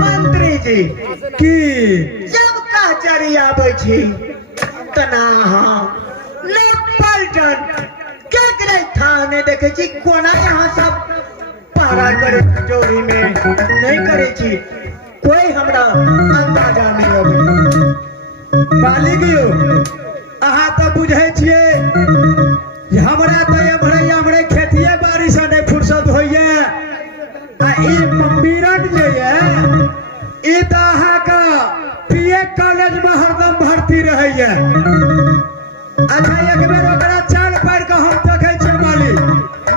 मंत्री जी की जब कचहरी आबै छी तना न पलटन केकरे थाने देखे छी कोना यहाँ सब पहरा करे चोरी में नहीं करे छी कोई हमरा अंदाजा नहीं अबै मालिक यौ अहाँ तो बुझे छिए हमरा तो एम्हरे खेतिए बाड़ी से नहीं फुर्सत होइए आ ई पीरन जे ये ई तो अहाँ का पीए कॉलेज में हरदम भर्ती रहैए। अच्छा एक बेर ओकरा चाल पार के हम देखे छे मालिक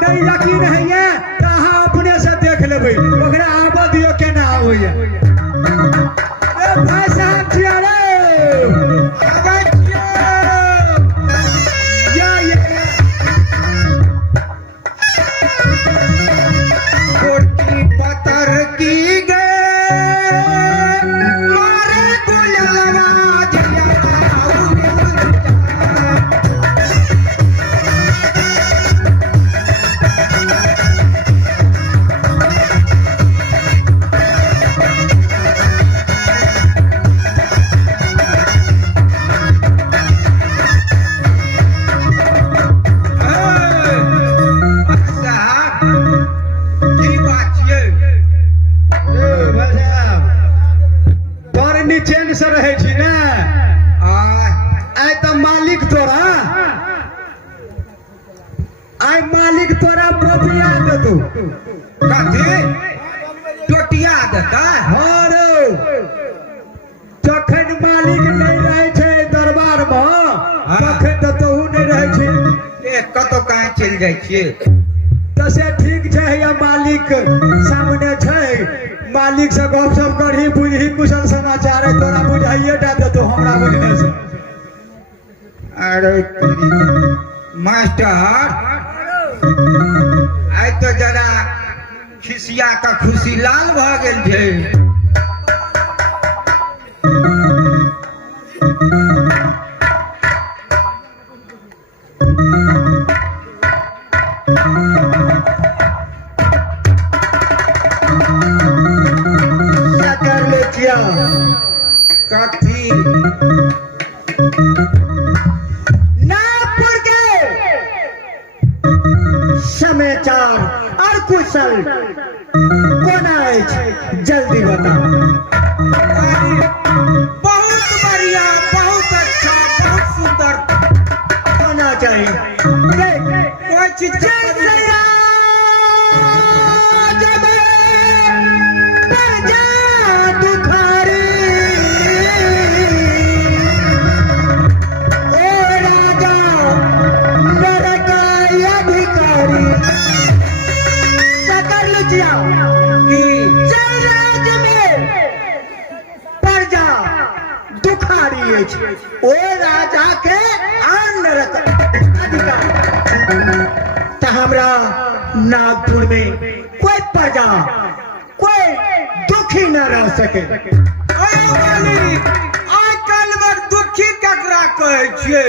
नहीं यकीन है तो अहाँ अपने से देख लेबै ओकरा आबऽ दियो केना होइए। ए भाई साहब छिया रे तसे ठीक है या मालिक सामने है मालिक से गपशप करही बुझही कुशल समाचार है तोरा बुझाइए टा देतो हमरा बुझने से। अरे मास्टर आई तो जरा खिसिया का खुशी लाल भ गेल छै। कथी नागपुर के समाचार और कुशल कोना अछि जल्दी बता। बहुत बढ़िया बहुत अच्छा बहुत सुंदर होना चाहिए कोई चीज ओ राजा के नरक अधिकार तो हमरा नागपुर में कोई प्रजा कोई दुखी न रह सके। आजकल में दुखी ककरा कहे छे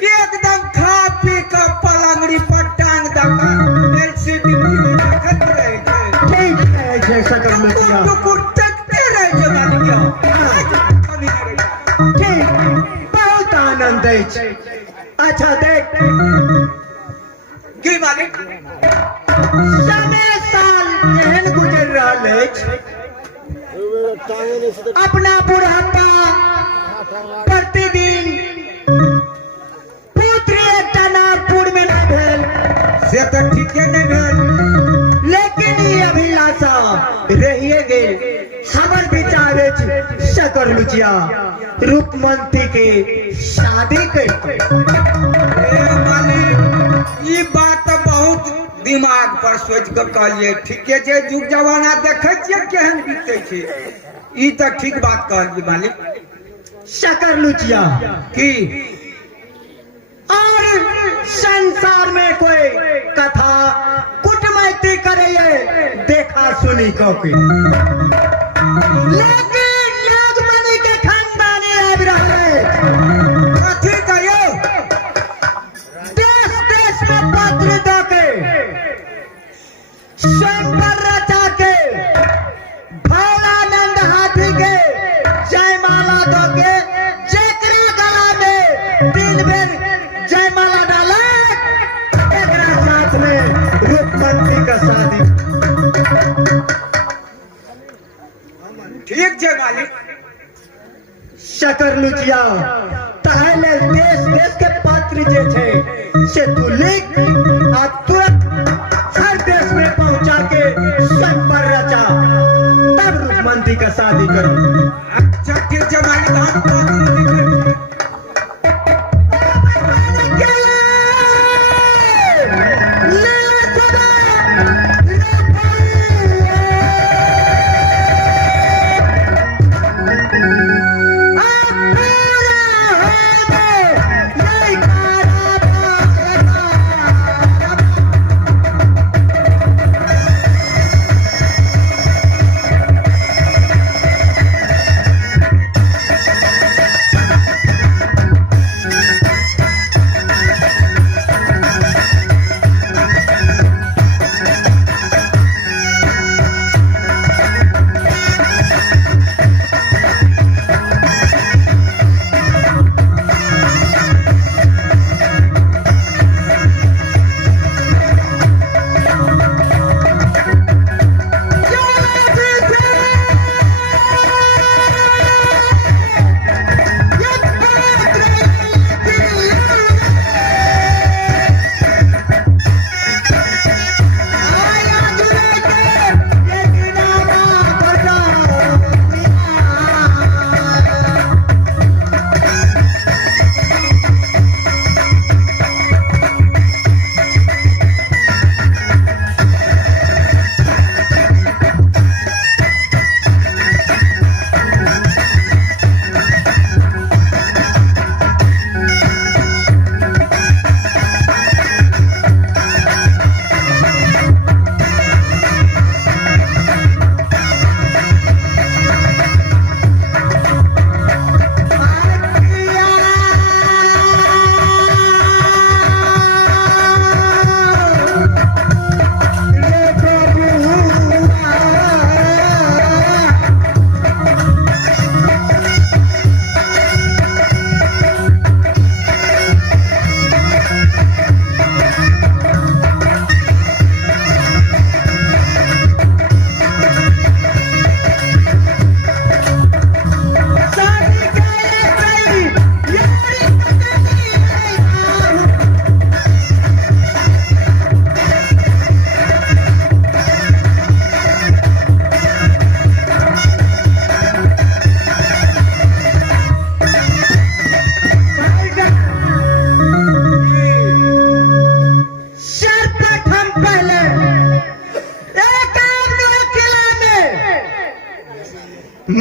कि एकदम खा पी के पलंगड़ी पर टांग दका एलसीडी में देखत रहे छे ठीक है सकल में टुकुर तकते रहे छे मालिक बहुत आनंद है। अच्छा देख की मालिक समय साल एहन गुजर रहा है अपना बुढ़ापा प्रतिदिन पुत्र एकटा नागपुर में नहीं भेल से तो ठीके नहीं भेल लेकिन ये अभिलाषा रहिए गेल। हमर विचार सकर लुचिया रूपमंती के शादी करते। ये बात बहुत दिमाग पर सोच कर कहलिए ठीके छे जुग जमाना देखे छिए केहन बीते छे ई तो ठीक बात कहलिए मालिक। शकर लुचिया की और संसार में कोई कथा कुटमैती करे देखा सुनी के लेकिन नागमणि के खानदानी आबि रहे कथी कहियो देश देश में पत्र दो के स्वयंवर रचा के दो के जेकरा गला में 3 बेर जयमाला डाले एकरा साथ में रूपमंती का शादी। ठीक है मालिक। शकर लुचिया तहले देश देश के पत्र जे छे से तू लिख आ तुरंत हर देश में पहुंचा के संपर रचा तब रूपमंती का शादी करो। अच्छा ठीक है मालिक।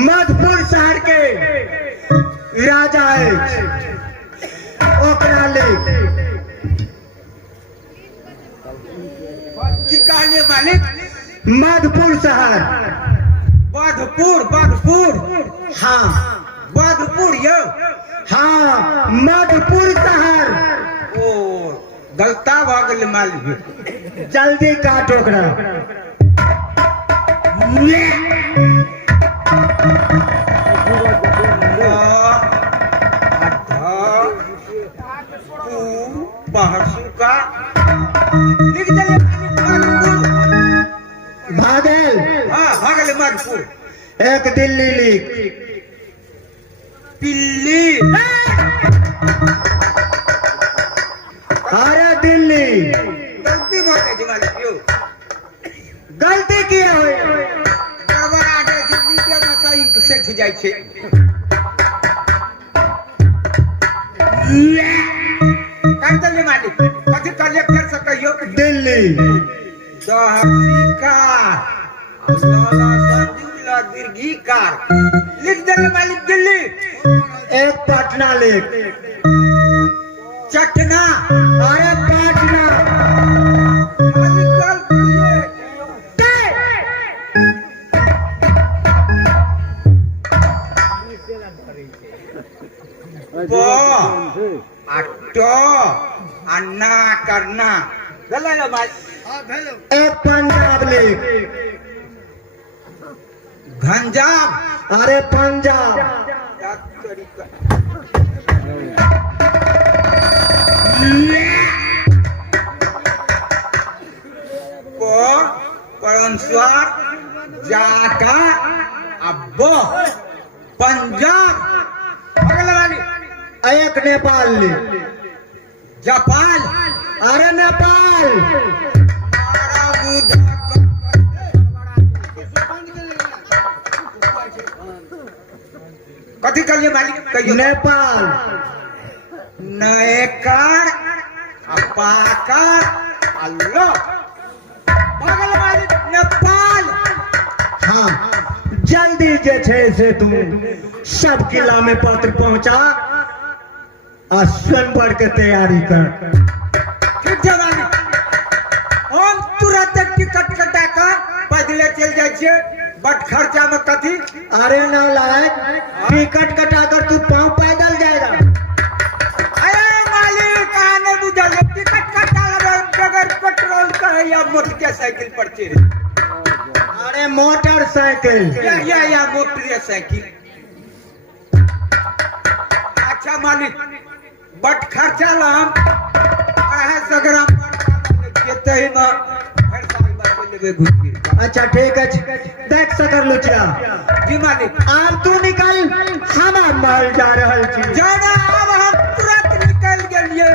मधुपुर शहर के राजा है ओकरा ले की कहलिए मालिक? मधुपुर शहर। बधपुर बधपुर हाँ बधपुर यो। हाँ मधुपुर शहर। ओ गलता भ गेल मालिक। जल्दी काट ओकरा। बहसुका लिख दिले मधुपुर। भागल। हाँ भागल मधुपुर। एक दिल्ली लिख। पिल्ली। अरे दिल्ली। गलती हो गई मालिक यो। गलती किया हो गड़बड़ा गई छै मीडिया में सही सेठ जाय छै। कर दिले मालिक। कथी कहलिए फेर से कहियो? दिल्ली। दहसिका लाला संजुला दीर्घिकार लिख दिले मालिक दिल्ली। एक पटना लिख। चटना। अरे पटना। मालिक गलती है। आटो अन्ना करना गले लो मालिक। एक पंजाब लिख। गंजाब। अरे पंजाब। परंस्वार जाका अब पंजाब अगला वाली एक नेपाल ले जापान अरे नेपाल मारा मुद्दा कथी करिए मालिक कहियो नेपाल नएकार अपाकार अल्लाह बगल वाली नेपाल हाँ जल्दी जे छे से तू सब किला में पत्र पहुंचा और स्वयंवर के तैयारी कर। ठीक है मालिक हम तुरंत टिकट कटा कर पैदले चल जाए छे बट खर्चा में कथी अरे नालायक टिकट कटा कर तू पाँव पैदल जाएगा। अरे मालिक आने बुझल टिकट कटा बगैर पेट्रोल का है या मोटरसाइकिल पर चढ़े अरे मोटरसाइकिल या मोटरसाइकिल अच्छा मालिक बट खर्चा लाम 250 ग्राम जेते ही में हर साल बात लेबे घुस के अच्छा ठीक है देख सकर लुचिया जी मालिक अब तू निकल हम महल जा रहल छी जाना अब हम तुरंत निकल गेलिए